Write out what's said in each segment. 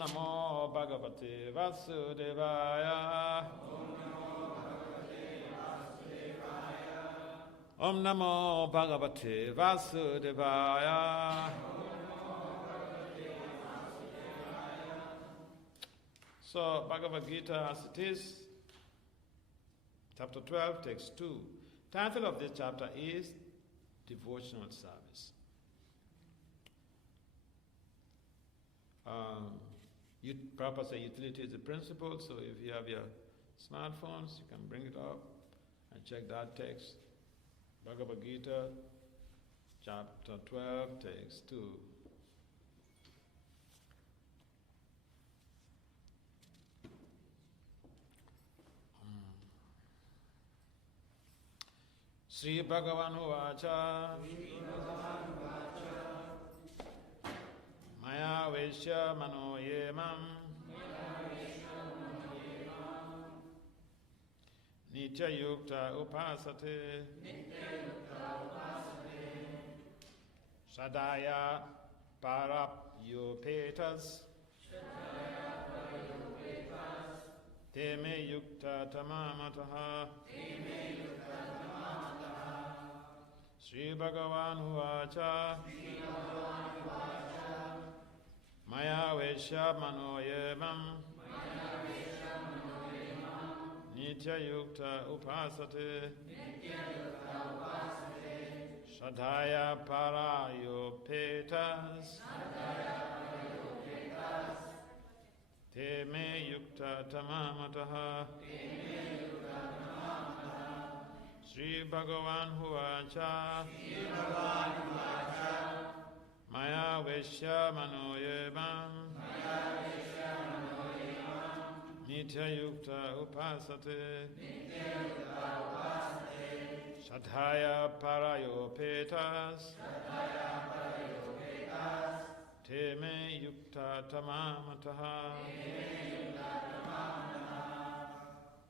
Namo Bhagavate Vasudevaya. Om Namo Bhagavate Vasudevaya. So, Bhagavad-gita as it is, chapter 12, text 2. Title of this chapter is Devotional Service. Prabhupada says utility is the principle, so if you have your smartphones, you can bring it up and check that text. Bhagavad-gita, chapter 12, text 2. Sri Bhagavan Uvacha Maya Veshya Mano Yemam Nitya Yukta Upasate Sadaya Parapyopetas Teme Yukta Tamamataha Sri Bhagavan Uvacha Maya Veshya Mano Yemam Nitya Yukta Upasate Shadhaya Parayopetas Teme Yukta Tamamataha Sri Bhagavan Uvacha Maya Veshya Mano Yemam Nitya Yukta Upasate Shadhaya Parayopetas Teme Yukta Tamamataha.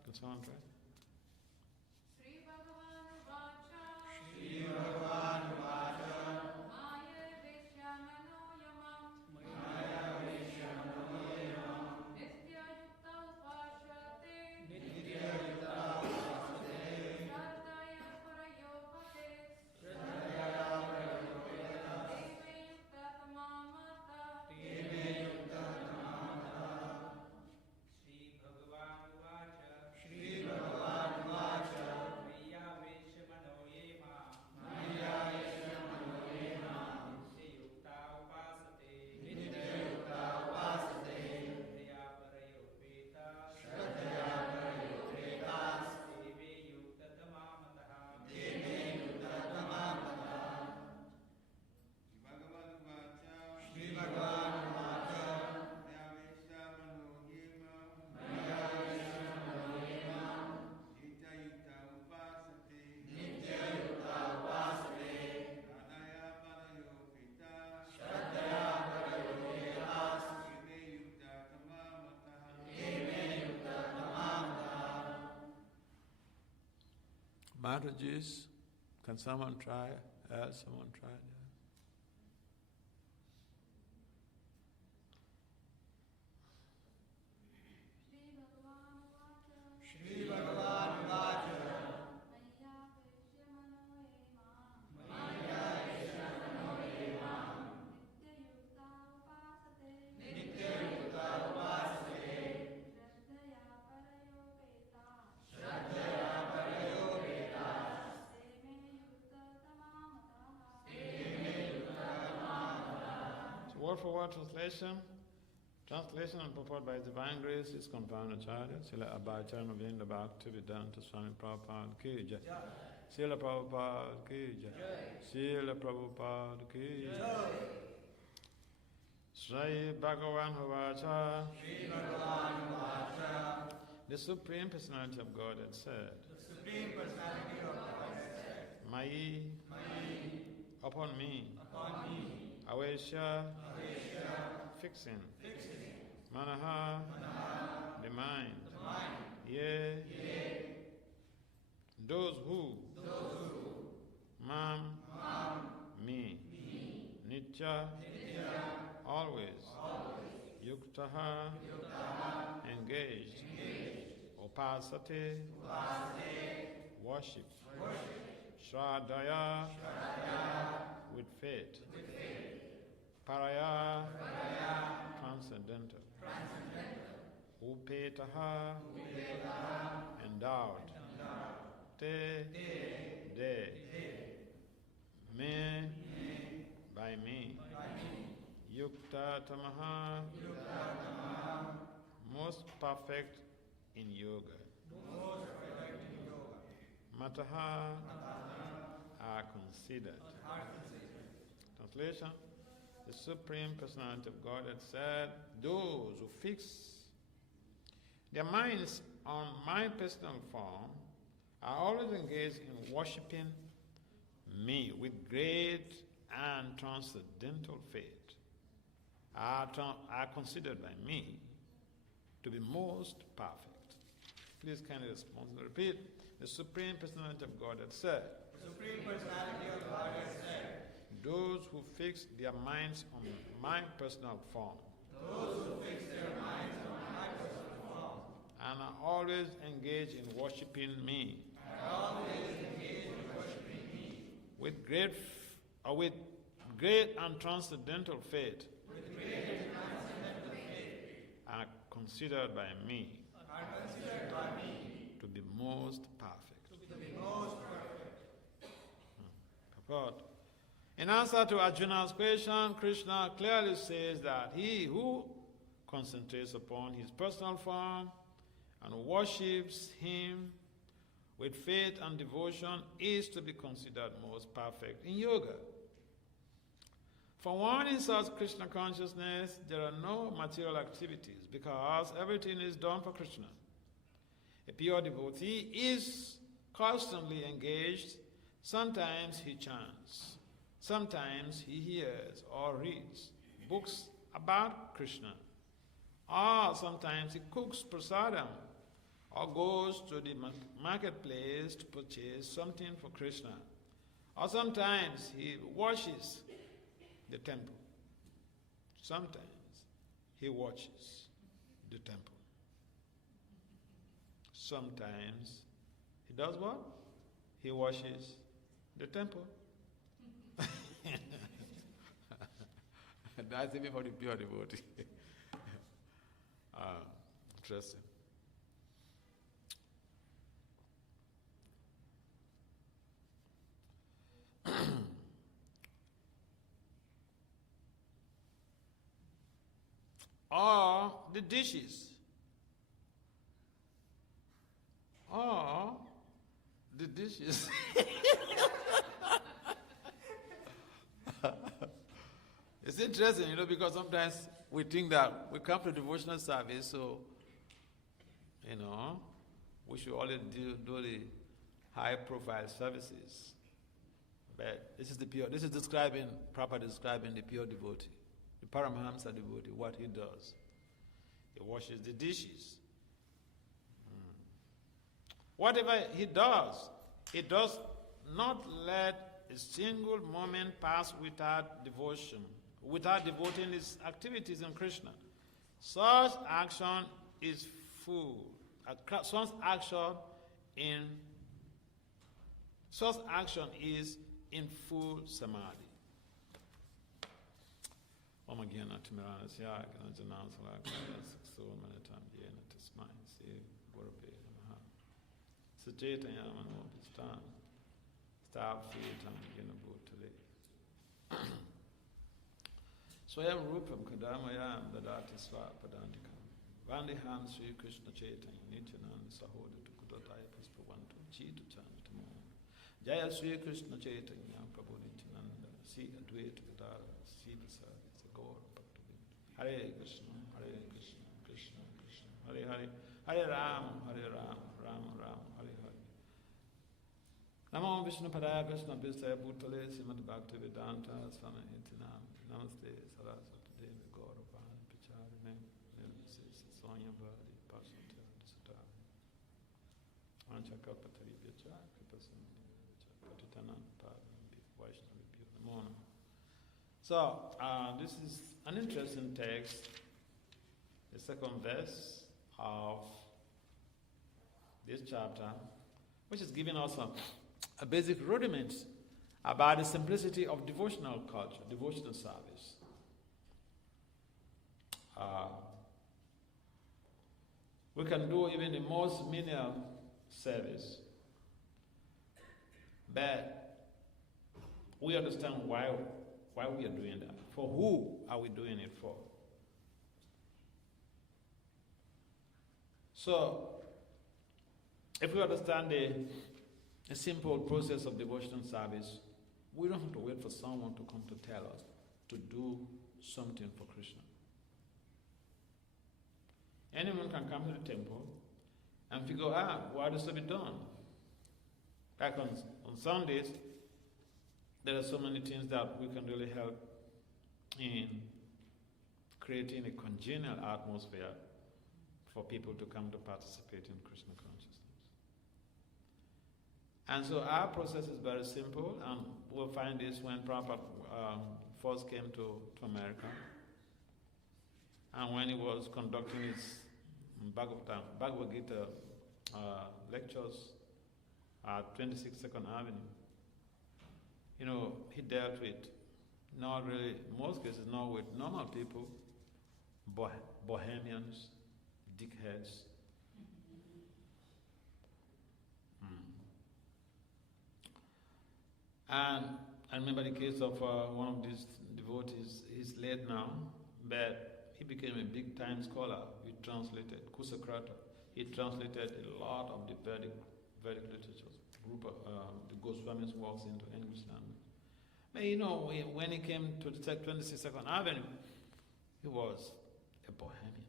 Good song, right? Sri Bhagavan Uvacha Maya Veshya Mano Yamam Nitya Yukta Upasate Shraddhaya Parayopates Teme Yukta Tamamata. Sri Bhagavan Uvacha Maharajas, can someone try? Someone try that? Sri Bhagavan Uvacha Maya Veshya Mano Yemam Nitya Yukta Upasate Shraddhaya Parayopetas Teme Yukta Tamamata. Word for word translation. Translation and purport by Divine Grace is Compound Acharya, Srila Abhacharya Vinda Bhakti Vedanta Swami Prabhupada Ki Jai. Srila Prabhupada Ki Jai. Srila Prabhupada Ki Jai. Sri Bhagavan Uvacha. The Supreme Personality of God had said, Mai, upon me, Avesha, fixing, Manaha, the mind, Ye, those who, Mam, me, Nitya, always, Yuktaha, engaged. Upasate, worship. Shradaya, with faith. Paraya, transcendental. Upetaha, endowed. Te, de. Me, by me. Yukta tamaha, most perfect in yoga. Mataha are considered. Translation: the Supreme Personality of Godhead said, those who fix their minds on my personal form are always engaged in worshipping me with great and transcendental faith, are considered by me to be most perfect. Please kindly respond and repeat. The Supreme Personality of Godhead said, The Supreme Personality of Godhead said, those who fix their minds on my personal form, those who fix their minds on my personal form, and are always engaged in worshipping me, with great and transcendental faith, are considered by me to be most perfect. Purport. In answer to Arjuna's question, Krishna clearly says that he who concentrates upon his personal form and worships him with faith and devotion is to be considered most perfect in yoga. For one in such Krishna consciousness, there are no material activities because everything is done for Krishna. A pure devotee is constantly engaged. Sometimes he chants, sometimes he hears or reads books about Krishna, or sometimes he cooks prasadam or goes to the marketplace to purchase something for Krishna, or sometimes he washes the temple. Sometimes he watches the temple. Sometimes he does what? He washes the temple. That's even for the pure devotee. Interesting. Or the dishes. Or the dishes. It's interesting, because sometimes we think that we come to devotional service, so, we should only do the high-profile services. But this is properly describing the pure devotee. The Paramahamsa devotee, what he does. He washes the dishes. Whatever he does not let a single moment pass without devotion, without devoting his activities in Krishna. Such action is full. Such action is in full samadhi. Om Gyana Timirana Jana Salakaya so Manitam Yena Tasmai Se Gurube Namaha Sajetanya Mano Pistan Stab Fiyatam Yena Bhutale Swayam Rupam Kadamayam Dadati Sva Padantikam Vandiham Sri Krishna Chaitanya Nityananda Sahoda Tukudotaya Puspavantu Chitu Chantamon Jaya Sri Krishna Chaitanya Prabhu Nityananda Si Advaita Gadara Si Prasad Hare Krishna, Krishna, Krishna, Hare Hare, Hare Ram, Ram, Hare Hare. Namo Vishnu Padaya Krishna Bhistaya Bhutale Srimad Bhakti Vedanta Swami Itinam Namaste Saraswati Devi Gauravan Picharine Nirvisis Sonya Bhadi Pasantya Sutta Anchakapatari Vyacha Kripasan Patitanam Padam Vaishnavi Pyo Namo. So, this is an interesting text the second verse of this chapter, which is giving us a basic rudiment about the simplicity of devotional culture, devotional service. We can do even the most menial service, but we understand why we are doing that. For who are we doing it for? So, if we understand the simple process of devotional service, we don't have to wait for someone to come to tell us to do something for Krishna. Anyone can come to the temple and figure out what is to be done. Like on Sundays, there are so many things that we can really help in creating a congenial atmosphere for people to come to participate in Krishna consciousness. And so our process is very simple, and we'll find this when Prabhupada first came to America, and when he was conducting his Bhagavad-gita lectures at 26 Second Avenue. You know, he dealt with, not really, in most cases, not with normal people, bohemians, dickheads. And I remember the case of one of these devotees. He's late now, but he became a big-time scholar. He translated Kusakrata. He translated a lot of the Vedic literatures. Group of the Goswamis works into English language. But you know, when he came to the 22nd Avenue, he was a bohemian.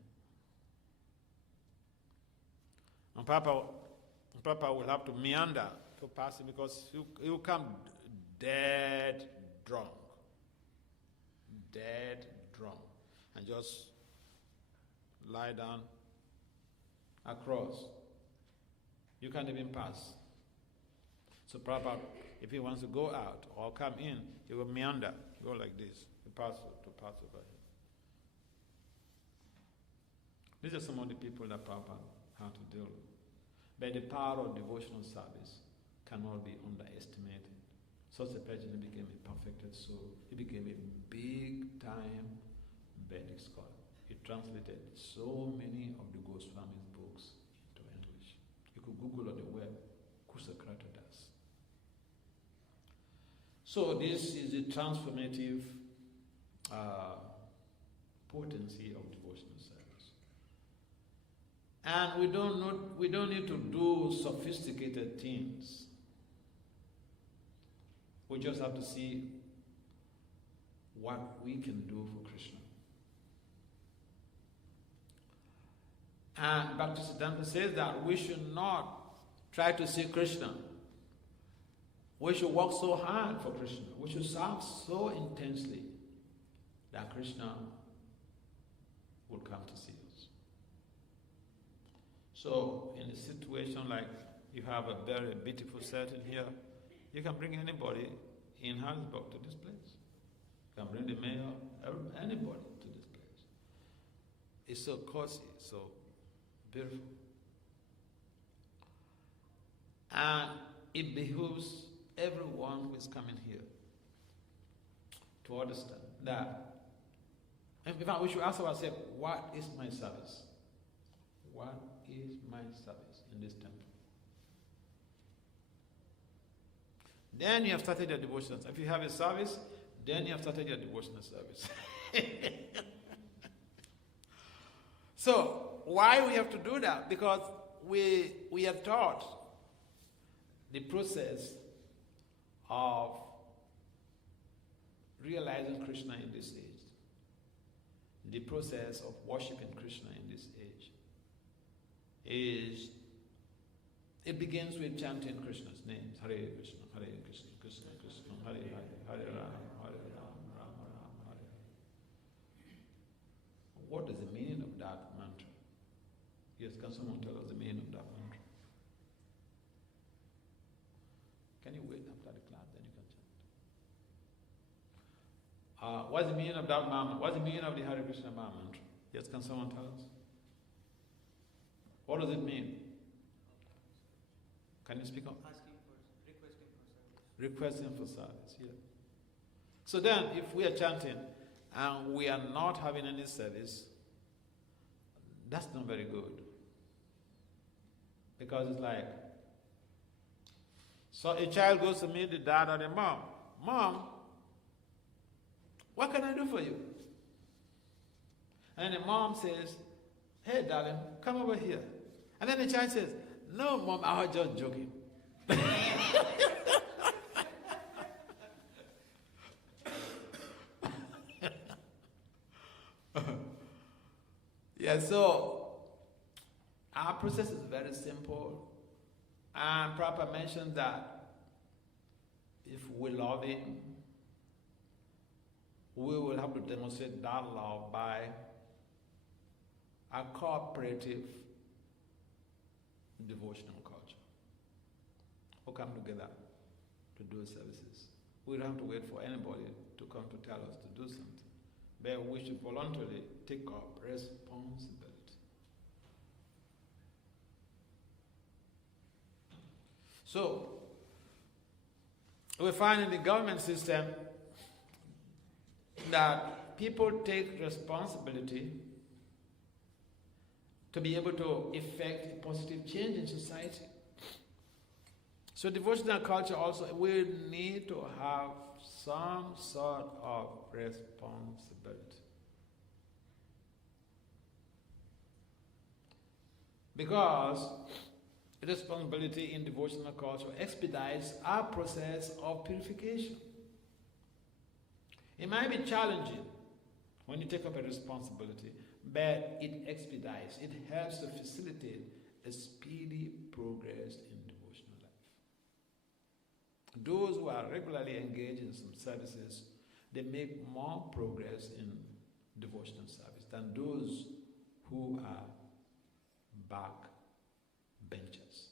And Papa will have to meander to pass him because he will come dead drunk, and just lie down across. You can't even pass. So Prabhupada, if he wants to go out or come in, he will meander, go like this, to pass over him. These are some of the people that Prabhupada had to deal with. But the power of devotional service cannot be underestimated. Such a person became a perfected soul. He became a big-time Vedic scholar. He translated so many of the Goswami's books into English. You could Google on the web, Kusakrata Das. So this is the transformative potency of devotional service. And we don't need to do sophisticated things. We just have to see what we can do for Krishna. And Bhakti Siddhanta says that we should not try to see Krishna. We should work so hard for Krishna. We should serve so intensely that Krishna will come to see us. So, in a situation like you have a very beautiful setting here, you can bring anybody in Harrisburg to this place. You can bring the mayor, anybody to this place. It's so cozy, so beautiful. And it behooves everyone who is coming here to understand that. In fact, we should ask ourselves, what is my service? What is my service in this temple? Then you have started your devotions. If you have a service, then you have started your devotional service. So, why we have to do that? Because we are taught the process of realizing Krishna in this age. The process of worshipping Krishna in this age it begins with chanting Krishna's names. Hare Krishna, Hare Krishna, Krishna Krishna, Hare Hare, Hare Rama, Hare Rama, Rama Rama, Hare Hare. What is the meaning of that mantra? Yes, can someone tell us the meaning of that mantra? Can you wait after the class, then you can chant. What's the meaning of that mantra? What's the meaning of the Hare Krishna mantra? Yes, can someone tell us? What does it mean? Can you speak up? Requesting for service, yeah. So then, if we are chanting and we are not having any service, that's not very good. Because it's like, so a child goes to meet the dad or the mom. Mom, what can I do for you? And the mom says, hey, darling, come over here. And then the child says, no, Mom, I was just joking. Yeah, so our process is very simple. And Prabhupada mentioned that if we love him, we will have to demonstrate that love by a cooperative devotional culture. We'll come together to do services. We don't have to wait for anybody to come to tell us to do something. But we should voluntarily take up responsibility. So, we find in the government system that people take responsibility to be able to effect a positive change in society. So devotional culture also will need to have some sort of responsibility. Because responsibility in devotional culture expedites our process of purification. It might be challenging when you take up a responsibility, but it expedites, it helps to facilitate a speedy progress in devotional life. Those who are regularly engaged in some services, they make more progress in devotional service than those who are backbenchers.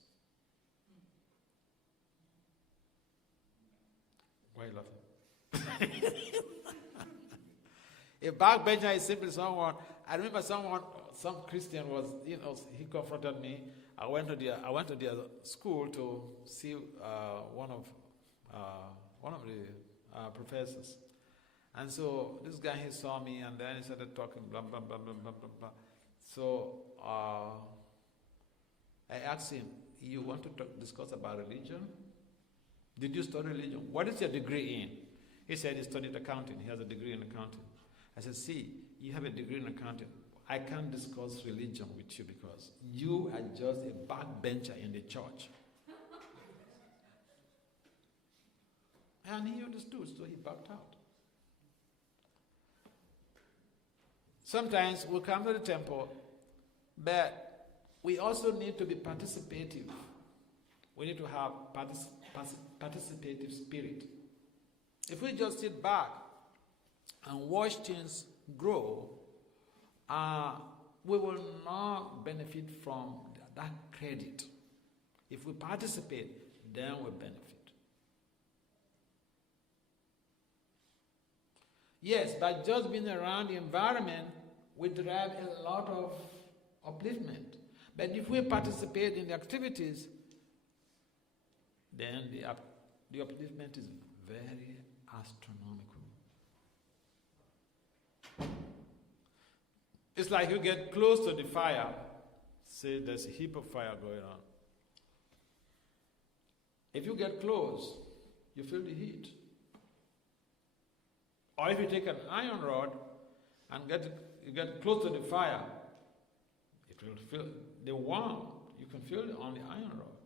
Why are you laughing? A backbencher is simply someone. I remember some Christian was, he confronted me. I went to their school to see one of the professors, and so this guy, he saw me, and then he started talking blah blah blah blah blah blah blah. So I asked him, "You want to discuss about religion? Did you study religion? What is your degree in?" He said he studied accounting. He has a degree in accounting. I said, "See, you have a degree in accounting. I can't discuss religion with you because you are just a backbencher in the church." And he understood, so he backed out. Sometimes we come to the temple, but we also need to be participative. We need to have participative spirit. If we just sit back and watch things grow, we will not benefit from that credit. If we participate, then we benefit. Yes, but just being around the environment will derive a lot of upliftment. But if we participate in the activities, then the upliftment is very astronomical. It's like you get close to the fire, say there's a heap of fire going on. If you get close, you feel the heat. Or if you take an iron rod and you get close to the fire, it will feel the warmth. You can feel it on the iron rod.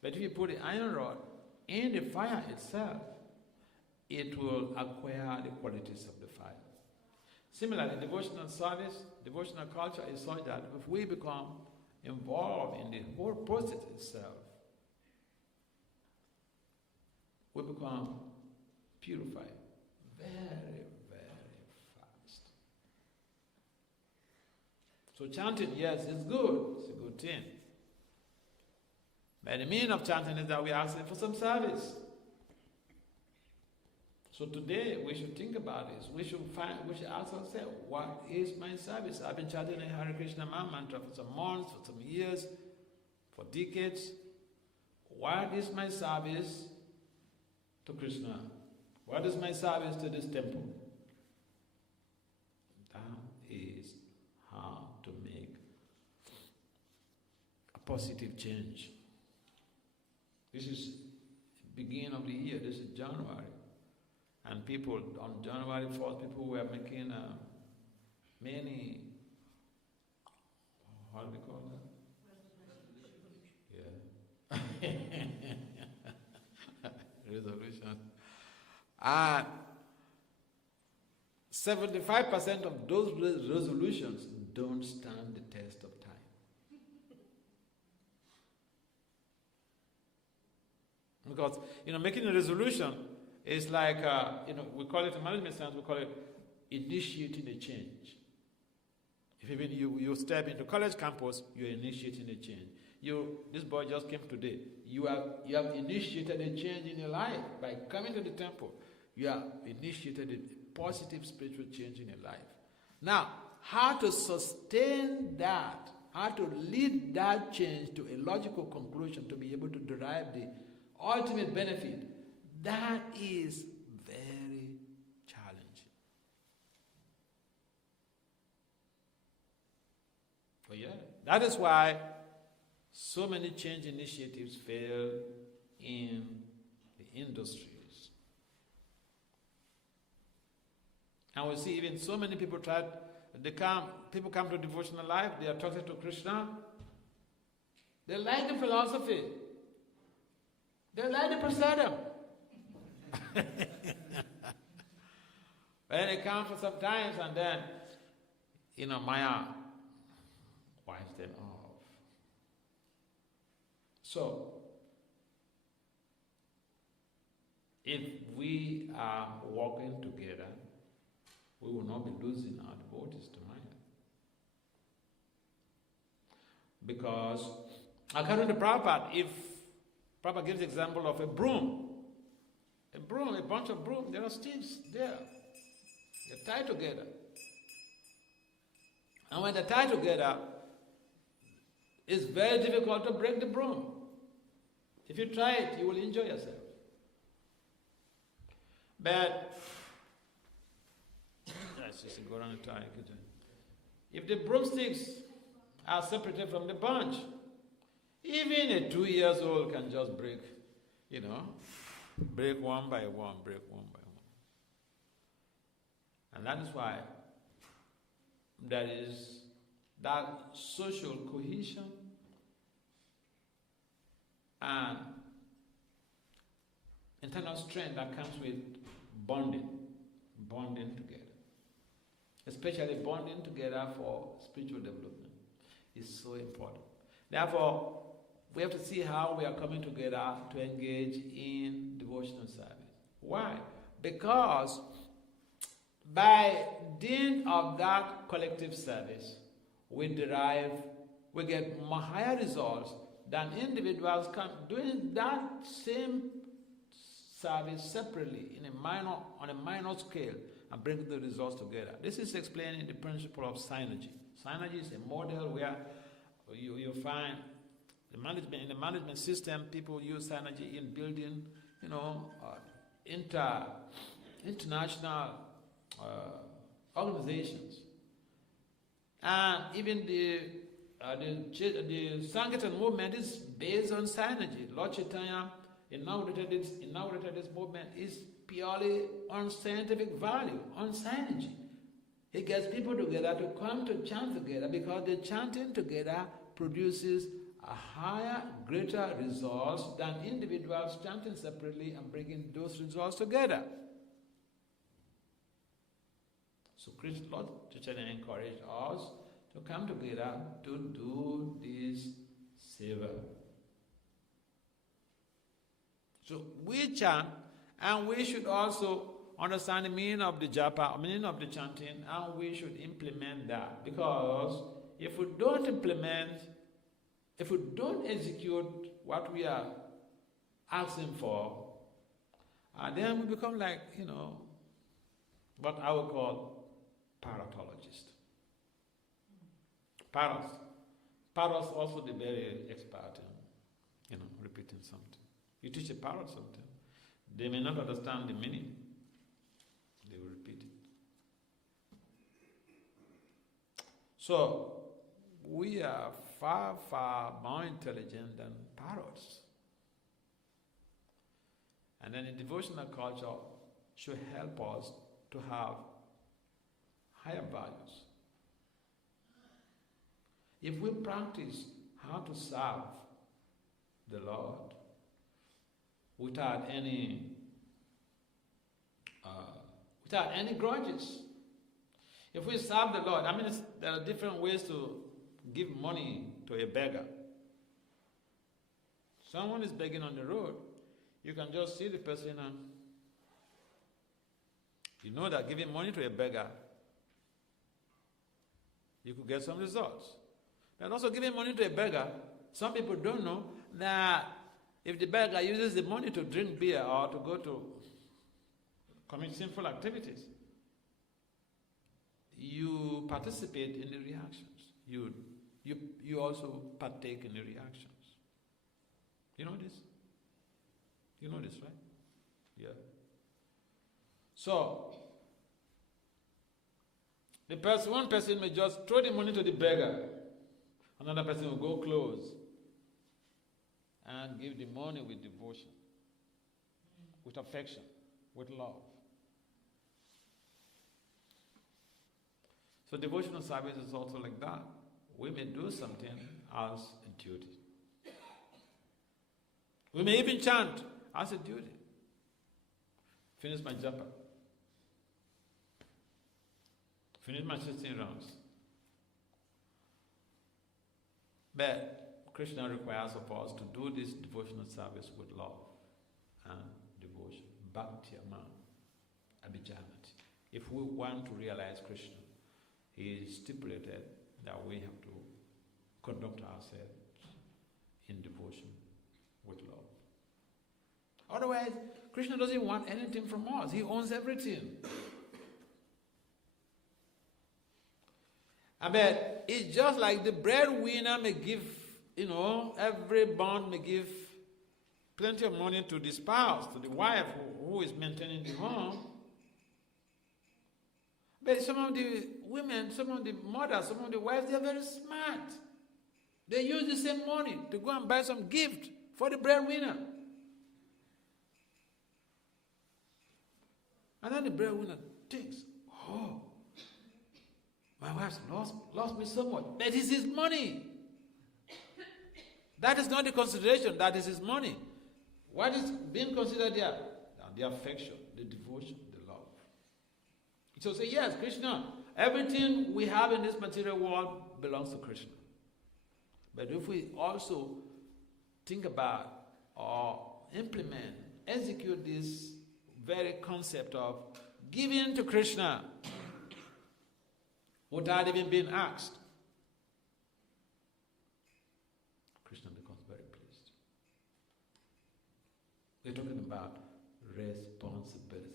But if you put the iron rod in the fire itself, it will acquire the qualities of the fire. Similarly, devotional service, devotional culture is such that if we become involved in the whole process itself, we become purified very, very fast. So chanting, yes, it's good. It's a good thing. But the meaning of chanting is that we're asking for some service. So today we should think about this. We should ask ourselves, what is my service? I've been chanting the Hare Krishna mantra for some months, for some years, for decades. What is my service to Krishna? What is my service to this temple? That is how to make a positive change. This is the beginning of the year. This is January. And people, on January 4th, people were making many, how do we call that? Yeah. Resolution. And 75% of those resolutions don't stand the test of time. Because, making a resolution is like, we call it in management science, we call it initiating a change. If even you step into college campus, you're initiating a change. This boy just came today. You have initiated a change in your life by coming to the temple. You have initiated a positive spiritual change in your life. Now, how to sustain that, how to lead that change to a logical conclusion to be able to derive the ultimate benefit, that is very challenging. But yeah, that is why so many change initiatives fail in the industries. And we see even so many people people come to devotional life, they are attracted to Krishna. They like the philosophy. They like the prasadam. But then they come for some times and then, Maya wipes them off. So, if we are walking together, we will not be losing our devotees to Maya. Because, according to Prabhupada, if Prabhupada gives the example of a bunch of brooms, there are sticks there. They're tied together. And when they're tied together, it's very difficult to break the broom. If you try it, you will enjoy yourself. But if the broomsticks are separated from the bunch, even a 2-year-old can just break, break one by one. And that is why there is that social cohesion and internal strength that comes with bonding together. Especially bonding together for spiritual development is so important. Therefore, we have to see how we are coming together to engage in devotional service. Why? Because by dint of that collective service, we get higher results than individuals can doing that same service separately on a minor scale and bring the results together. This is explaining the principle of synergy. Synergy is a model where you find in the management system, people use synergy in building, international organizations. And even the Sankirtan movement is based on synergy. Lord Chaitanya inaugurated this movement is purely on scientific value, on synergy. He gets people together to come to chant together because the chanting together produces a higher, greater results than individuals chanting separately and bringing those results together. So Lord Chaitanya encouraged us to come together to do this seva. So we chant, and we should also understand the meaning of the japa, meaning of the chanting, and we should implement that. Because if we don't execute what we are asking for, And then we become like, what I would call parrotologists. Parrots. Parrots also be very expert in, repeating something. You teach a parrot something, they may not understand the meaning. They will repeat it. So, we are far, far more intelligent than parrots. And then the devotional culture should help us to have higher values. If we practice how to serve the Lord without any grudges, if we serve the Lord, there are different ways to give money to a beggar. Someone is begging on the road. You can just see the person and you know that giving money to a beggar, you could get some results. But also giving money to a beggar, some people don't know that if the beggar uses the money to drink beer or to go to commit sinful activities, you participate in the reactions. You also partake in the reactions. You know this? You know this, right? Yeah. So, one person may just throw the money to the beggar. Another person will go close and give the money with devotion, with affection, with love. So devotional service is also like that. We may do something as a duty. We may even chant as a duty. Finish my japa. Finish my 16 rounds. But Krishna requires of us to do this devotional service with love and devotion. Bhakti Abhijanati. If we want to realize Krishna, he stipulated that we have to conduct ourselves in devotion with love. Otherwise, Krishna doesn't want anything from us. He owns everything. I mean, it's just like the breadwinner may give, every bond may give plenty of money to the spouse, to the wife who is maintaining the home. But some of the women, some of the mothers, some of the wives, they are very smart. They use the same money to go and buy some gift for the breadwinner. And then the breadwinner thinks, oh, my wife's lost me so much. That is his money. That is not the consideration, that is his money. What is being considered there? The affection, the devotion, the love. So say, yes, Krishna, everything we have in this material world belongs to Krishna. But if we also think about or implement, execute this very concept of giving to Krishna without even being asked, Krishna becomes very pleased. We're talking about responsibility.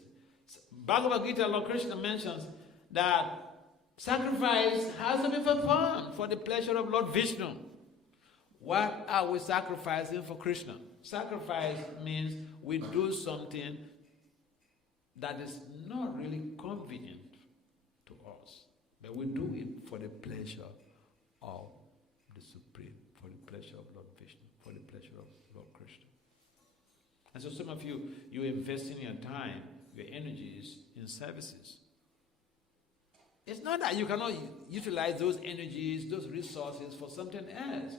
Bhagavad-gita, Lord Krishna mentions that sacrifice has to be performed for the pleasure of Lord Vishnu. What are we sacrificing for Krishna? Sacrifice means we do something that is not really convenient to us, but we do it for the pleasure of the Supreme, for the pleasure of Lord Vishnu, for the pleasure of Lord Krishna. And so some of you invest in your time, your energies in services. It's not that you cannot utilize those energies, those resources for something else,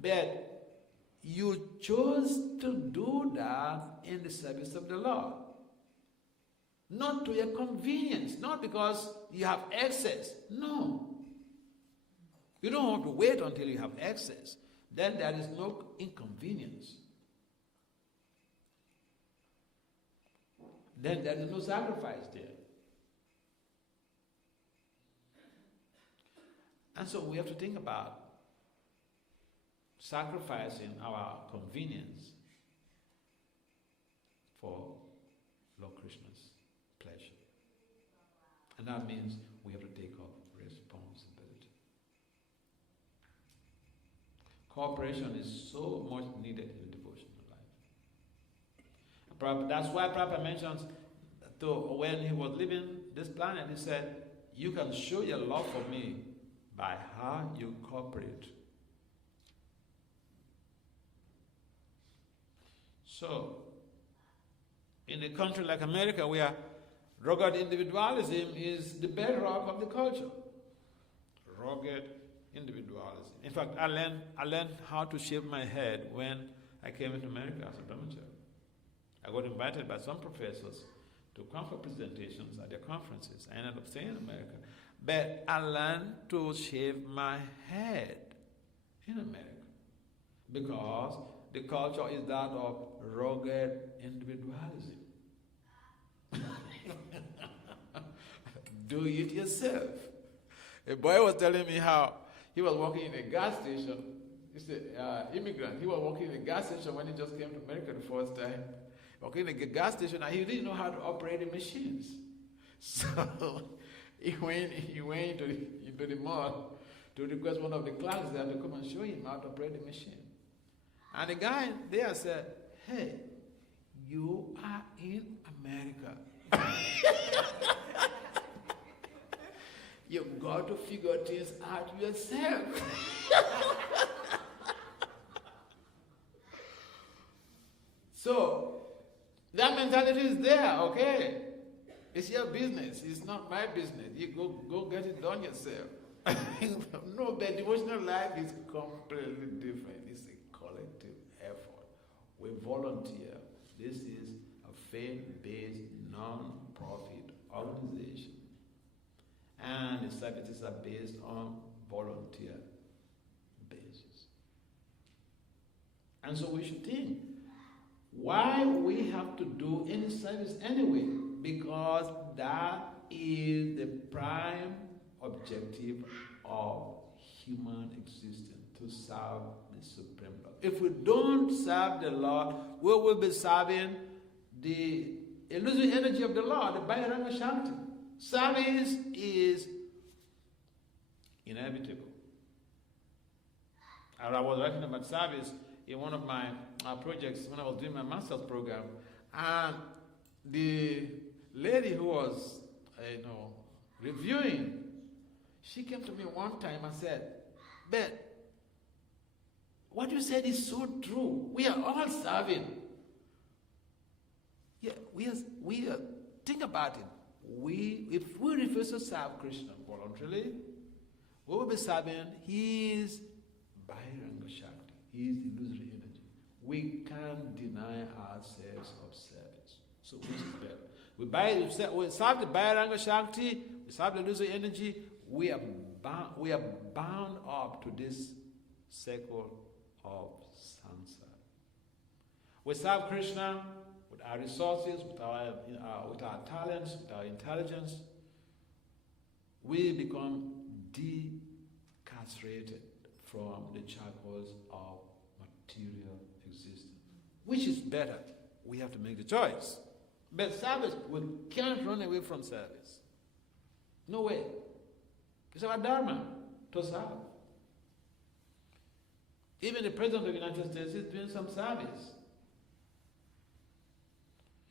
but you chose to do that in the service of the Lord. Not to your convenience, not because you have excess. No. You don't have to wait until you have excess. Then there is no inconvenience. Then there is no sacrifice there. And so we have to think about sacrificing our convenience for Lord Krishna's pleasure. And that means we have to take up responsibility. Cooperation is so much needed in the devotional life. That's why Prabhupada mentions, when he was leaving this planet, he said, you can show your love for me by how you cooperate. So, in a country like America, where rugged individualism is the bedrock of the culture. Rugged individualism. In fact, I learned how to shave my head when I came into America as a brahmachari. I got invited by some professors to come for presentations at their conferences. I ended up staying in America. But I learned to shave my head in America because the culture is that of rugged individualism. Do it yourself. A boy was telling me how he was working in a gas station. He's an immigrant. He was working in a gas station when he just came to America the first time. Working in a gas station, and he didn't know how to operate the machines. So he went into the mall to request one of the clerks there to come and show him how to operate the machine. And the guy there said, hey, you are in America. You've got to figure things out yourself. So, that mentality is there, okay? It's your business. It's not my business. You go get it done yourself. No, the devotional life is completely different. It's a collective effort. We volunteer. This is a faith-based, non-profit organization. And the services are based on volunteer basis. And so we should think, why we have to do any service anyway? Because that is the prime objective of human existence, to serve the Supreme Lord. If we don't serve the Lord, we will be serving the illusory energy of the Lord, the Bhagavad Shakti. Service is inevitable. And I was writing about service in one of my projects when I was doing my master's program, and the lady who was, reviewing, she came to me one time and said, "Bet, what you said is so true. We are all serving. Yeah, we are. Think about it. If we refuse to serve Krishna voluntarily, we will be serving His Bhagavad Shakti, His illusory energy. We can't deny ourselves of service. So which is better? We serve the Bhagavad Shakti, we serve the illusory energy. We are bound up to this circle of samsara. We serve Krishna with our resources, with our talents, with our intelligence. We become decastrated from the shackles of material existence. Which is better? We have to make the choice. But service, we can't run away from service. No way. It's our dharma to serve. Even the President of the United States is doing some service.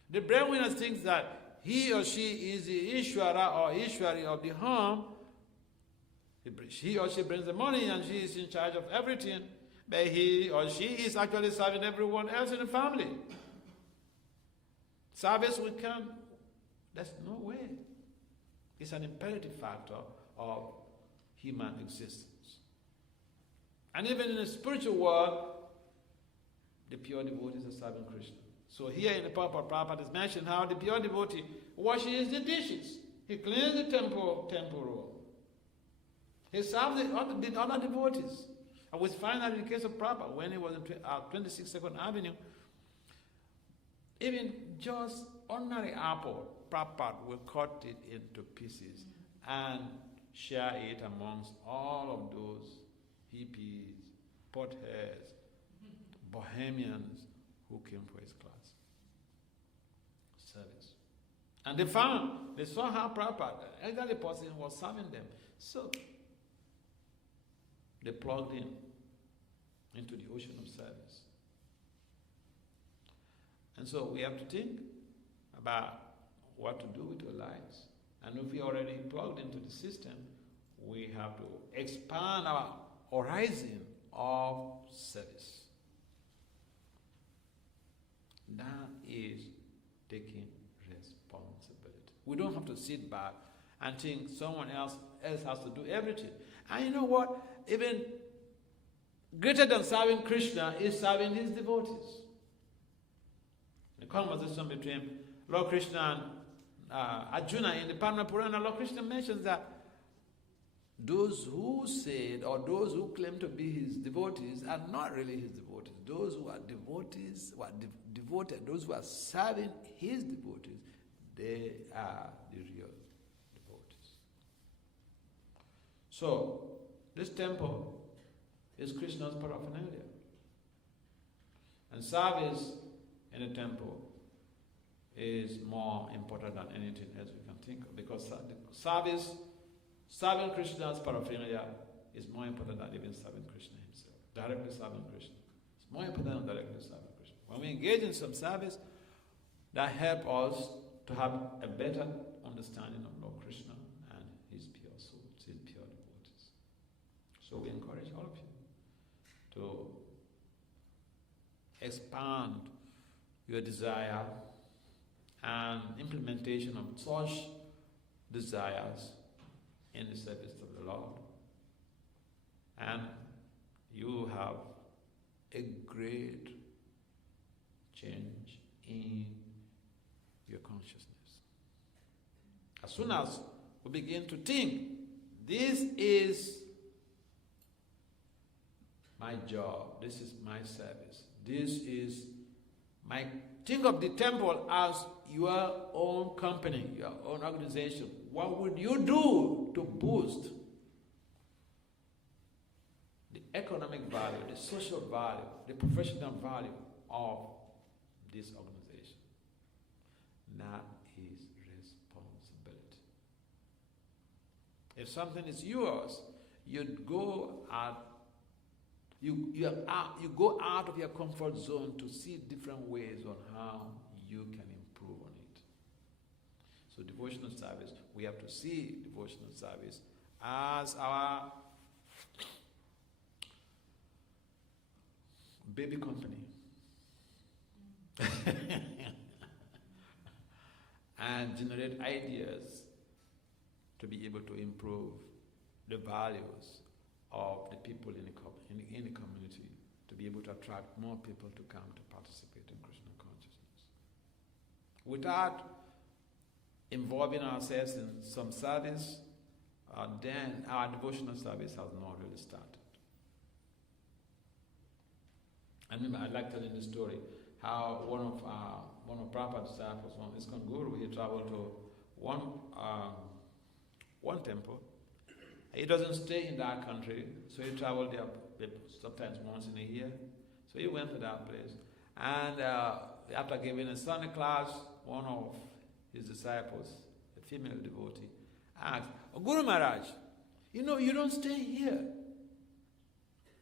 The breadwinner thinks that he or she is the Ishwara or Ishwari of the home. He or she brings the money and she is in charge of everything. But he or she is actually serving everyone else in the family. Service we can't. There's no way. It's an imperative factor of human existence. And even in the spiritual world, the pure devotees are serving Krishna. So here in the Prabhupada is mentioned how the pure devotee washes the dishes. He cleans the temple room. He serves the other devotees. And we find that in the case of Prabhupada, when he was in 26 Second Avenue, even just ordinary apple, Prabhupada will cut it into pieces and share it amongst all of those hippies, potheads, bohemians who came for his class. Service. And they saw how Prabhupada, the elderly person, was serving them. So they plugged in into the ocean of service. And so we have to think about what to do with our lives. And if we already plugged into the system, we have to expand our horizon of service. That is taking responsibility. We don't have to sit back and think someone else has to do everything. And you know what? Even greater than serving Krishna is serving his devotees. The conversation between Lord Krishna and Arjuna in the Padma Purana, Lord Krishna mentions that those who said, or those who claim to be his devotees, are not really his devotees. Those who are devotees, who are devoted, those who are serving his devotees, they are the real devotees. So, this temple is Krishna's paraphernalia. And service in a temple is more important than anything else we can think of, because serving Krishna's paraphernalia is more important than even serving Krishna himself. Directly serving Krishna. It's more important than directly serving Krishna. When we engage in some service, that helps us to have a better understanding of Lord Krishna and his pure souls, his pure devotees. So we encourage all of you to expand your desire and implementation of such desires in the service of the Lord. And you have a great change in your consciousness. As soon as we begin to think, this is my job, this is my service, this is my... Think of the temple as your own company, your own organization. What would you do to boost the economic value, the social value, the professional value of this organization? That is responsibility. If something is yours, you go out of your comfort zone to see different ways on how you can improve on it. So devotional service, we have to see devotional service as our baby company. And generate ideas to be able to improve the values of the people in the community, to be able to attract more people to come to participate in Krishna consciousness. Without involving ourselves in some service, then our devotional service has not really started. And I'd like telling the story how one of Prabhupada's disciples, one ISKCON guru, he traveled to one temple. He doesn't stay in that country, so he traveled there sometimes once in a year. So he went to that place. And after giving a Sunday class, one of his disciples, a female devotee, asked, "Oh, Guru Maharaj, you know, you don't stay here.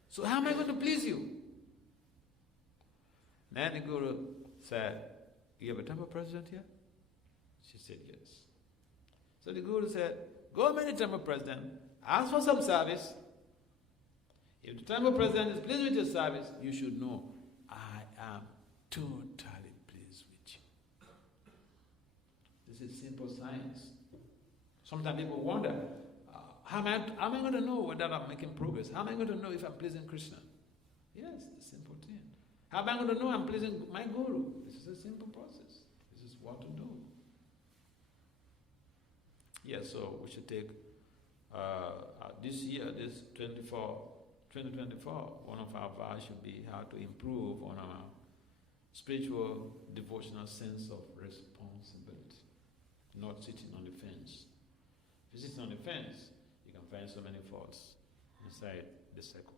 So how am I going to please you?" Then the Guru said, "You have a temple president here?" She said, "Yes." So the Guru said, "Go meet the temple president, ask for some service. If the temple president is pleased with your service, you should know, I am totally pleased with you." This is simple science. Sometimes people wonder, how am I going to know whether I'm making progress? How am I going to know if I'm pleasing Krishna? Yes, it's a simple thing. How am I going to know I'm pleasing my Guru? This is a simple process. This is what to do. Yes, so we should take this year, this 2024, one of our vows should be how to improve on our spiritual, devotional sense of responsibility, not sitting on the fence. If you sit on the fence, you can find so many faults inside the circle.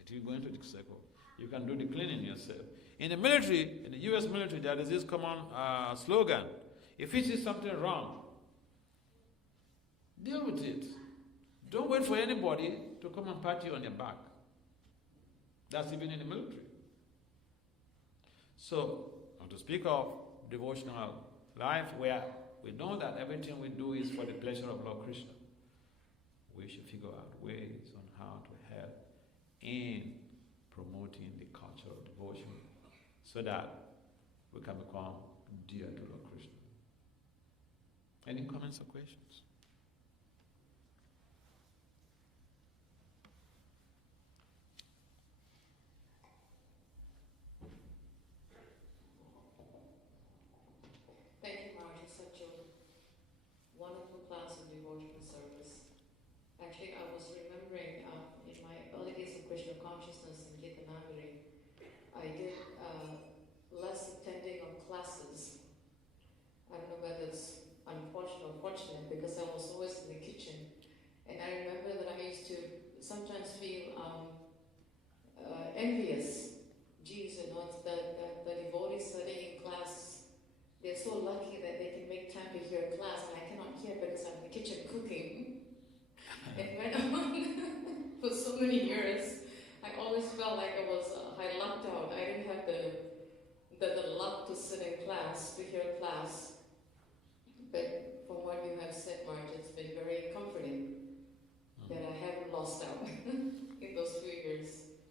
If you go into the circle, you can do the cleaning yourself. In the military, in the US military, there is this common slogan: If you see something wrong, deal with it. Don't wait for anybody to come and pat you on your back. That's even in the military. So, to speak of devotional life where we know that everything we do is for the pleasure of Lord Krishna, we should figure out ways on how to help in promoting the culture of devotion so that we can become dear to Lord Krishna. Any comments or questions? Thank you, Maharaja. Such a wonderful class of devotional service. Actually, I was remembering in my early days of Krishna consciousness in Gitanagari, I did less attending of classes. I don't know whether it's unfortunate or fortunate because I was always in the kitchen. And I remember that I used to sometimes feel envious. Geez, you know, the devotees studying class, they're so lucky that they can make time to hear class, and I cannot hear because I'm in the kitchen cooking. It went on for so many years. I always felt like I lucked out. I didn't have the luck to sit in class, to hear class. But from what you have said, Marge, it's been very comforting that I haven't lost out in those few years.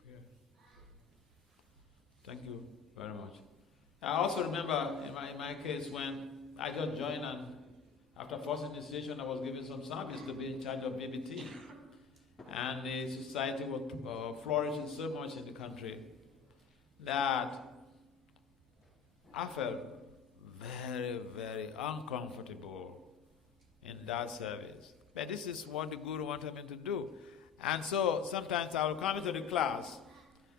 Yeah. Thank you very much. I also remember in my case when I just joined, and after first initiation I was given some service to be in charge of BBT. And the society was flourishing so much in the country that I felt very, very uncomfortable in that service. But this is what the Guru wanted me to do. And so sometimes I will come into the class,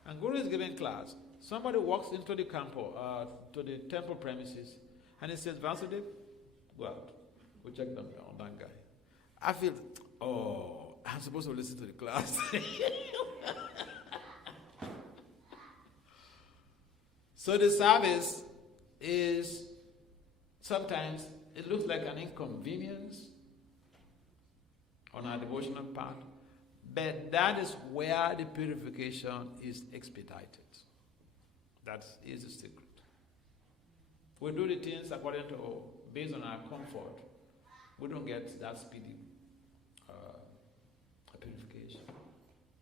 and Guru is giving class. Somebody walks into the to the temple premises, and he says, Vasudeva, go out. Go check them on that guy. I feel, I'm supposed to listen to the class. So the service is, sometimes it looks like an inconvenience on our devotional part, but that is where the purification is expedited. That is the secret. We do the things based on our comfort. We don't get that speedy purification.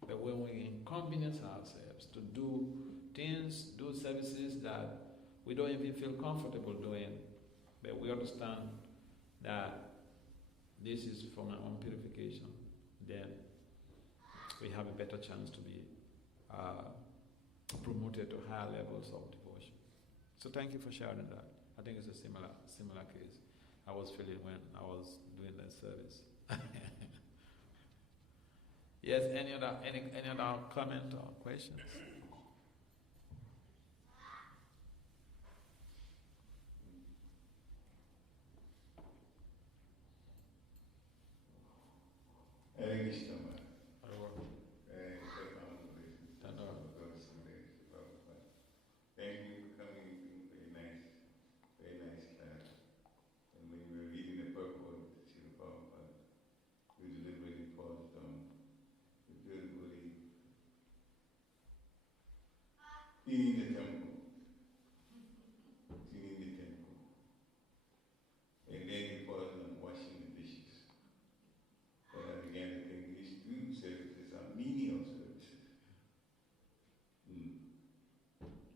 But when we inconvenience ourselves to do things, do services that we don't even feel comfortable doing, but we understand that this is for my own purification, then we have a better chance to be promoted to higher levels of devotion. So thank you for sharing that. I think it's a similar case I was feeling when I was doing that service. Yes, any other comment or questions? Thank you for coming. Very nice class. And when we were reading the purport of Srila Prabhupada, we deliberately paused on the beautifully cleaning the temple. And then he paused on washing the dishes. But I began to think these two services are menial services.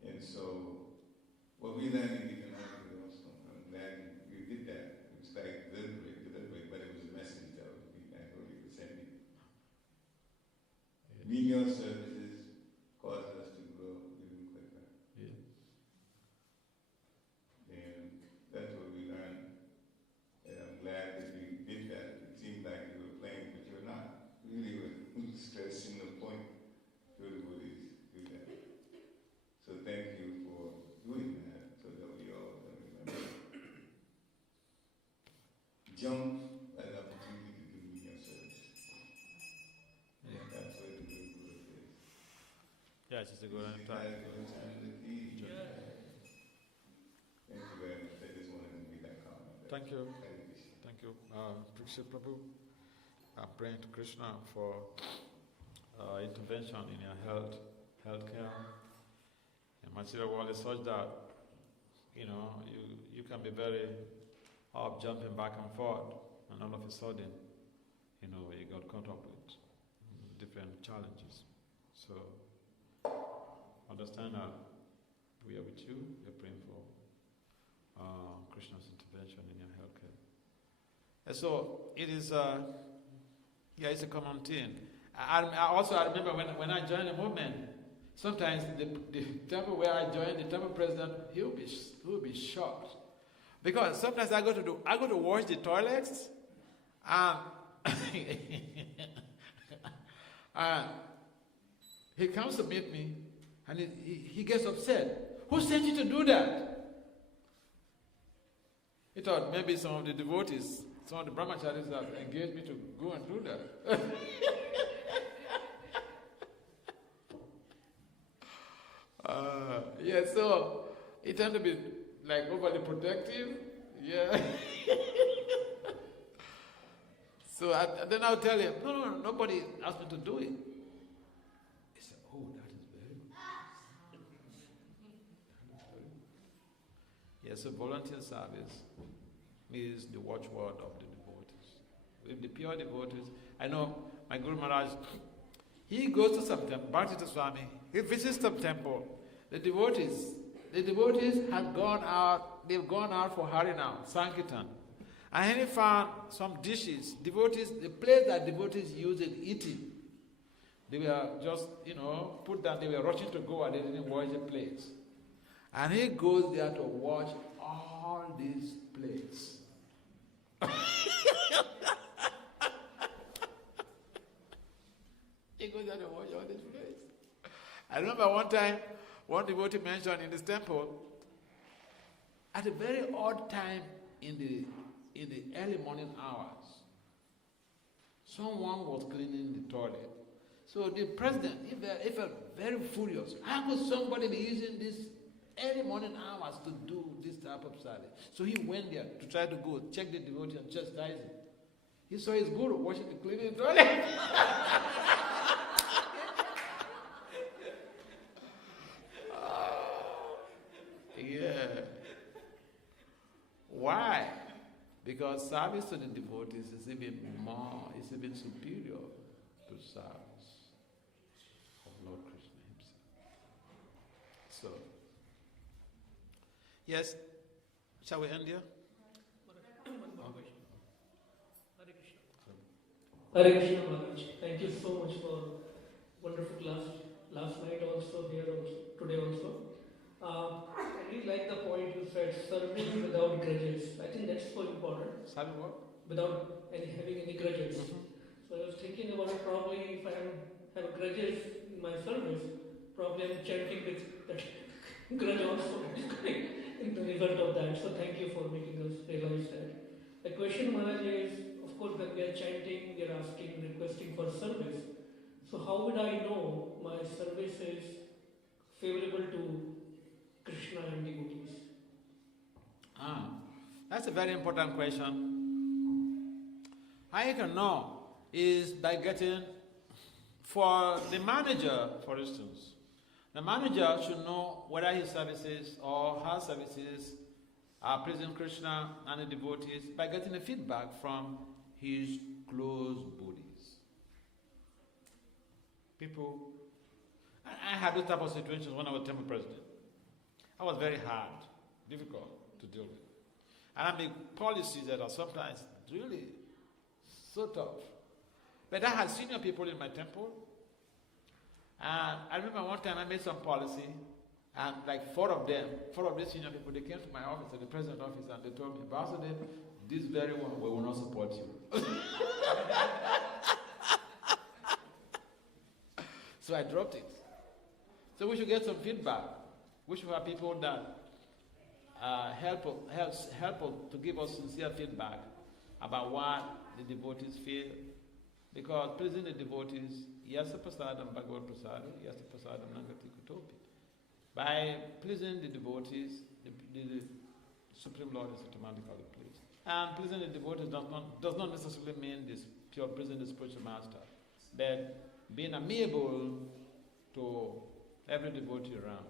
And so, what we learned in Economic also, I'm glad you did that. It was like deliberate, but it was a message that was being actually sending. Menial services cause us to grow even quicker. Yeah. And that's what we learned. And I'm glad that you did that. It seemed like you were playing, but you're not. Really were stressing the point to the Buddhists do that. So thank you for doing that, so that we all can remember. Jump at an opportunity to do menial service. Yeah. That's what the good Buddha is. Yeah, it's just a good time. Thank you very much. I just wanted to make that comment. Thank you. Thank you. Prakshit Prabhu, I'm praying to Krishna for intervention in your healthcare. And material world is such that, you can be very up, jumping back and forth, and all of a sudden, you got caught up with different challenges. So, understand that we are with you. We're praying for Krishna's intervention in your healthcare. And so it is. It's a common thing. I remember when I joined the movement. Sometimes the temple where I joined, the temple president, he will be shocked, because sometimes I go to wash the toilets, and he comes to meet me, and he gets upset. Who sent you to do that? He thought maybe some of the devotees, some of the brahmacharis have engaged me to go and do that. So he tend to be like overly protective. Yeah. So then I'll tell him, no, nobody asked me to do it. He said, oh, that is very good. Yes, so volunteer service is the watchword of the devotees. With the pure devotees, I know my Guru Maharaj, he goes to some temple, Bhakti Swami, he visits some temple. The devotees have gone out, they've gone out for Harinam, Sankirtan. And he found some dishes, the place that devotees used in eating. They were just, put down, they were rushing to go and they didn't wash the plates. And he goes there to wash all these plates. He goes there to wash all these plates. I remember one time, one devotee mentioned in this temple, at a very odd time in the early morning hours, someone was cleaning the toilet. So the president, he felt very furious. How could somebody be using this early morning hours to do this type of service? So he went there to try to go check the devotee and chastise him. He saw his guru washing the cleaning toilet. Why? Because service to the devotees is even superior to service of Lord Krishna himself. So, yes, shall we end here? Hare Krishna Maharaj. Thank you so much for wonderful class last night also, here also, today also. I really like the point you said, serving without grudges. I think that's so important. Serving what? Without having any grudges. Mm-hmm. So I was thinking about probably if I have grudges in my service, probably I'm chanting with that grudge also in the result of that. So thank you for making us realize that. The question, Maharaj, is, of course, when we are chanting, we are asking, requesting for service. So how would I know my service is favorable to Krishna and devotees? That's a very important question. How you can know is by getting, for the manager, for instance, the manager should know whether his services or her services are pleasing Krishna and the devotees by getting a feedback from his close buddies. People, I had this type of situations when I was temple president. I was very hard, difficult to deal with. And I make policies that are sometimes really so tough. But I had senior people in my temple. And I remember one time I made some policy, and like four of these senior people, they came to my office, at the president's office, and they told me, Vasudeva, this very one, we will not support you. So I dropped it. So we should get some feedback. We should have people that help to give us sincere feedback about what the devotees feel. Because pleasing the devotees, yasa prasadam Bhagavad-gita, yasa prasadam nagati kutopi. By pleasing the devotees, the Supreme Lord is automatically pleased. And pleasing the devotees does not necessarily mean this pure pleasing the spiritual master, but being amiable to every devotee around.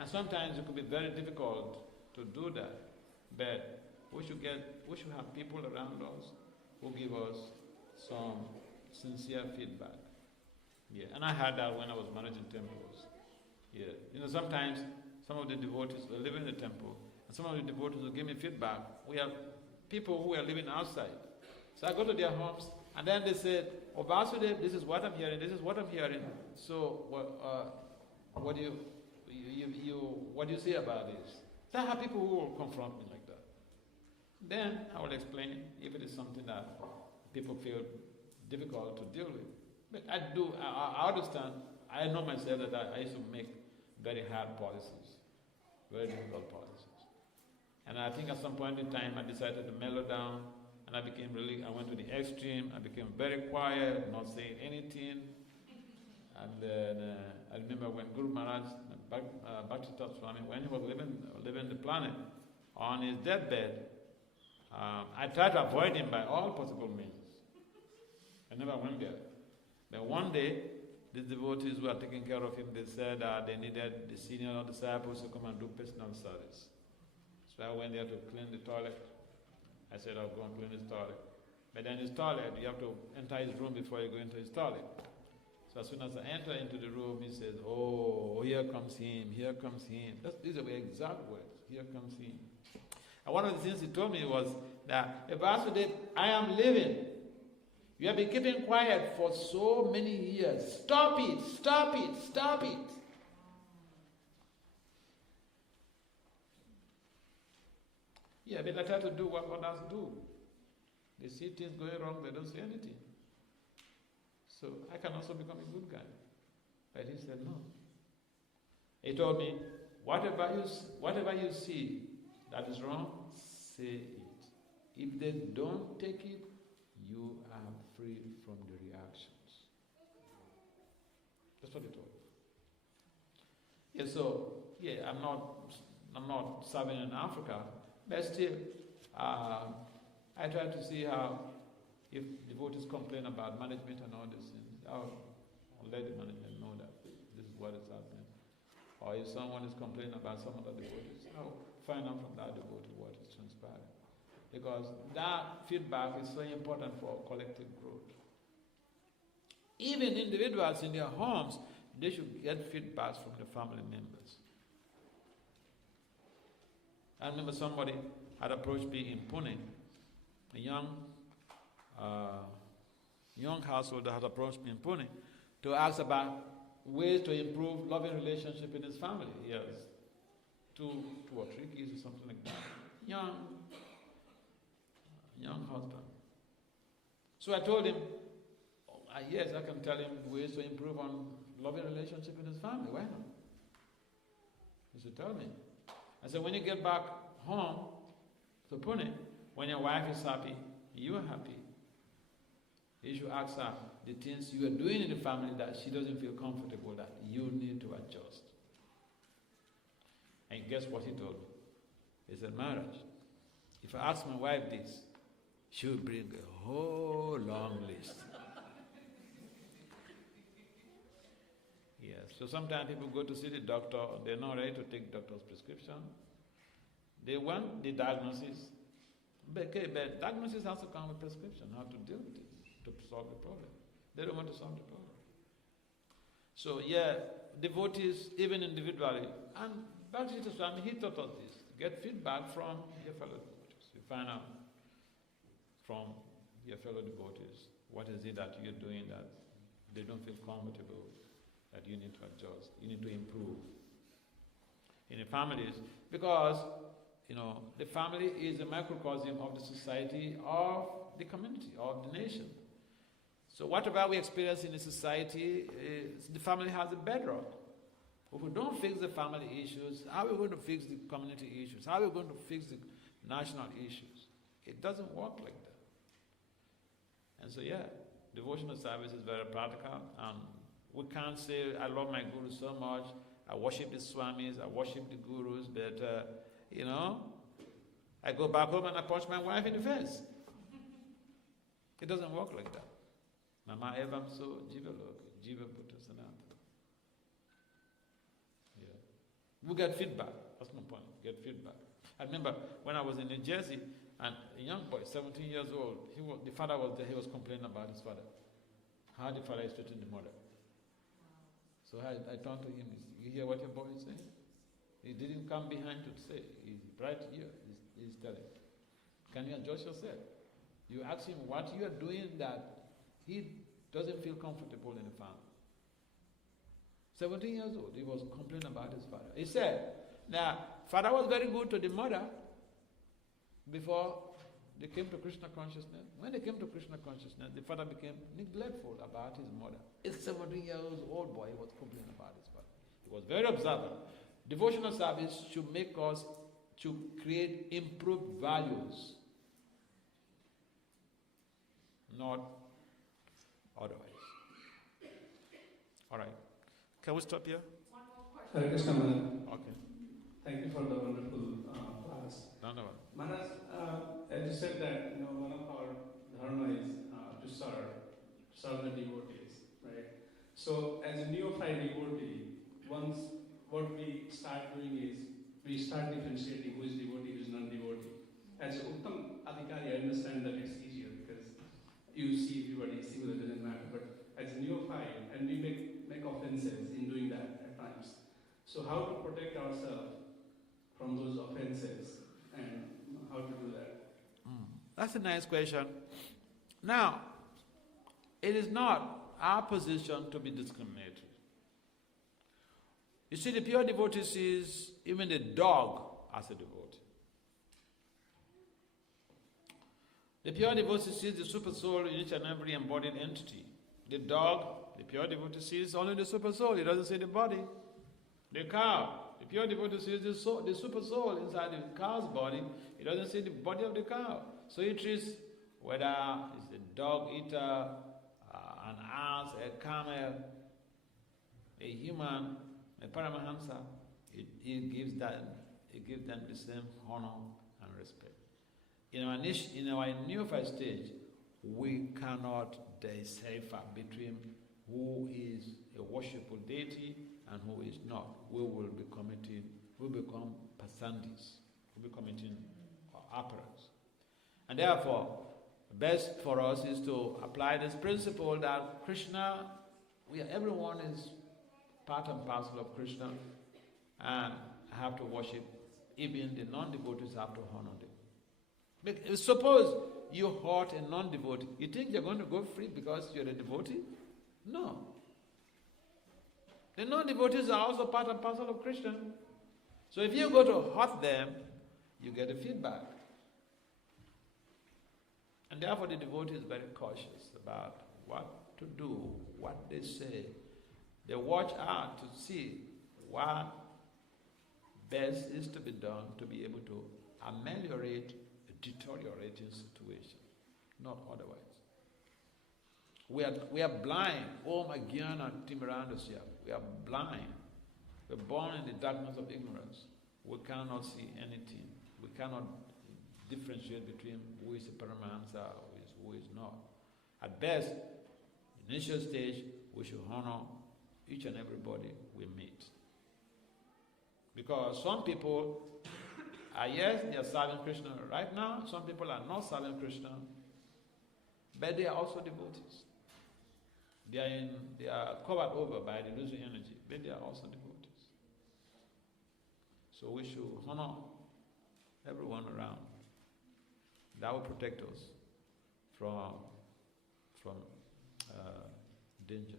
And sometimes it could be very difficult to do that, but we should have people around us who give us some sincere feedback. Yeah, and I had that when I was managing temples. Yeah, sometimes some of the devotees were living in the temple, and some of the devotees will give me feedback. We have people who are living outside. So I go to their homes, and then they said, "Oh, Vasudeva, this is what I'm hearing. This is what I'm hearing. So, what do you say about this?" So I have people who will confront me like that. Then I will explain if it is something that people feel difficult to deal with. But I understand. I know myself that I used to make very hard policies, very difficult policies. And I think at some point in time I decided to mellow down, and I went to the extreme. I became very quiet, not saying anything. And then I remember when Guru Maharaj, Bhakti Vasudeva Swami, when he was leaving the planet, on his deathbed, I tried to avoid him by all possible means. I never went there. But one day, the devotees who were taking care of him, they said they needed the senior disciples to come and do personal service. So I went there to clean the toilet. I said, I'll go and clean his toilet. But then his toilet, you have to enter his room before you go into his toilet. So as soon as I enter into the room, he says, "Oh, here comes him, here comes him." These are the exact words, "Here comes him." And one of the things he told me was that, "Vasudeva, I am living. You have been keeping quiet for so many years. Stop it, stop it, stop it." Yeah, but I try to do what others do. They see things going wrong, they don't say anything. So I can also become a good guy. But he said no. He told me, whatever you see that is wrong, say it. If they don't take it, you are free from the reactions. That's what he told me. Yeah, so I'm not serving in Africa, but still, I try to see how, if devotees complain about management and all these things, I'll let the management know that this is what is happening. Or if someone is complaining about some other devotees, I'll find out from that devotee what is transpiring. Because that feedback is so important for collective growth. Even individuals in their homes, they should get feedbacks from the family members. I remember somebody had approached me in Pune. A young householder had approached me in Pune to ask about ways to improve loving relationship in his family. He has two or three kids or something like that. Young husband. So I told him, yes, I can tell him ways to improve on loving relationship in his family. Why not? He said, tell me. I said, when you get back home to Pune, when your wife is happy, you are happy. You should ask her the things you are doing in the family that she doesn't feel comfortable, that you need to adjust. And guess what he told me? He said, Maharaj, if I ask my wife this, she will bring a whole long list. Yes, so sometimes people go to see the doctor, they're not ready to take doctor's prescription. They want the diagnosis. But diagnosis has to come with prescription, how to deal with it, to solve the problem. They don't want to solve the problem. So devotees, even individually, and Bhakti Vasudeva Swami, he taught us this. Get feedback from your fellow devotees. You find out from your fellow devotees what is it that you're doing that they don't feel comfortable, that you need to adjust, you need to improve. In the families, because the family is a microcosm of the society, of the community, of the nation. So whatever we experience in the society, the family has a bedrock. If we don't fix the family issues, how are we going to fix the community issues? How are we going to fix the national issues? It doesn't work like that. And so devotional service is very practical. We can't say, I love my guru so much, I worship the Swamis, I worship the gurus, but I go back home and I punch my wife in the face. It doesn't work like that. Mama evam so jiva loka, jiva bhuta sanatana. Yeah. We get feedback. That's my point. Get feedback. I remember when I was in New Jersey, and a young boy, 17 years old, the father was there, he was complaining about his father. How the father is treating the mother. So I turned to him, you hear what your boy is saying? He didn't come behind to say, he's right here, he's telling. Can you adjust yourself? You ask him what you are doing that he doesn't feel comfortable in the family. 17 years old, he was complaining about his father. He said, now, father was very good to the mother before they came to Krishna consciousness. When they came to Krishna consciousness, the father became neglectful about his mother. A 17-year-old boy was complaining about his father. He was very observant. Devotional service should make us to create improved values, not otherwise. All right. Can we stop here? One more question. Hare Krishna, Maharaj. Okay. Thank you for the wonderful class. No. Maharaj, as you said that one of our dharma is to serve the devotees, right? So as a neophyte devotee, once what we start doing is we start differentiating who is devotee, who is non-devotee. As a Uttam Adhikari, I understand that it's easier because you see everybody, see whether it doesn't matter. But as a neophyte, and we make offenses in doing that at times. So how to protect ourselves from those offenses and how to do that? That's a nice question. Now, it is not our position to be discriminatory. You see, the pure devotee sees even the dog as a devotee. The pure devotee sees the super soul in each and every embodied entity. The dog, the pure devotee sees only the super soul. He doesn't see the body. The cow, the pure devotee sees the super soul inside the cow's body. He doesn't see the body of the cow. So he treats whether it's a dog eater, an ass, a camel, a human, a paramahansa. It gives them the same honor and respect. In our neophyte stage, we cannot decipher between who is a worshipful deity and who is not. We will become pasandis. We'll be committing apparels. And therefore, best for us is to apply this principle that Krishna, everyone is part and parcel of Krishna and have to worship. Even the non-devotees have to honor them. Suppose you hurt a non-devotee, you think you're going to go free because you're a devotee? No. The non-devotees are also part and parcel of Krishna. So if you go to hurt them, you get a feedback. And therefore the devotee is very cautious about what to do, what they say. They watch out to see what best is to be done to be able to ameliorate a deteriorating situation, not otherwise. We are blind. Om Agyana Timirandasya. We are blind. We're born in the darkness of ignorance. We cannot see anything. We cannot differentiate between who is a Paramahansa, who is not. At best, initial stage, we should honor each and everybody we meet. Because some people are, yes, they are serving Krishna right now. Some people are not serving Krishna, but they are also devotees. They are covered over by the illusory energy, but they are also devotees. So we should honor everyone around. That will protect us from danger.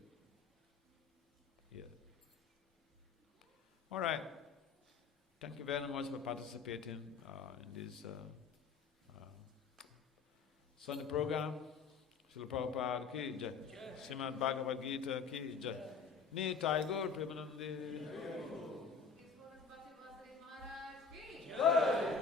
Yeah. All right. Thank you very much for participating in this Sunday program. Srila Prabhupada ki jai. Srimad Bhagavad-gita ki jai. Nitai Gaur Premanande. ISKCON Bhakti Vasudeva Swami Maharaj ki jai.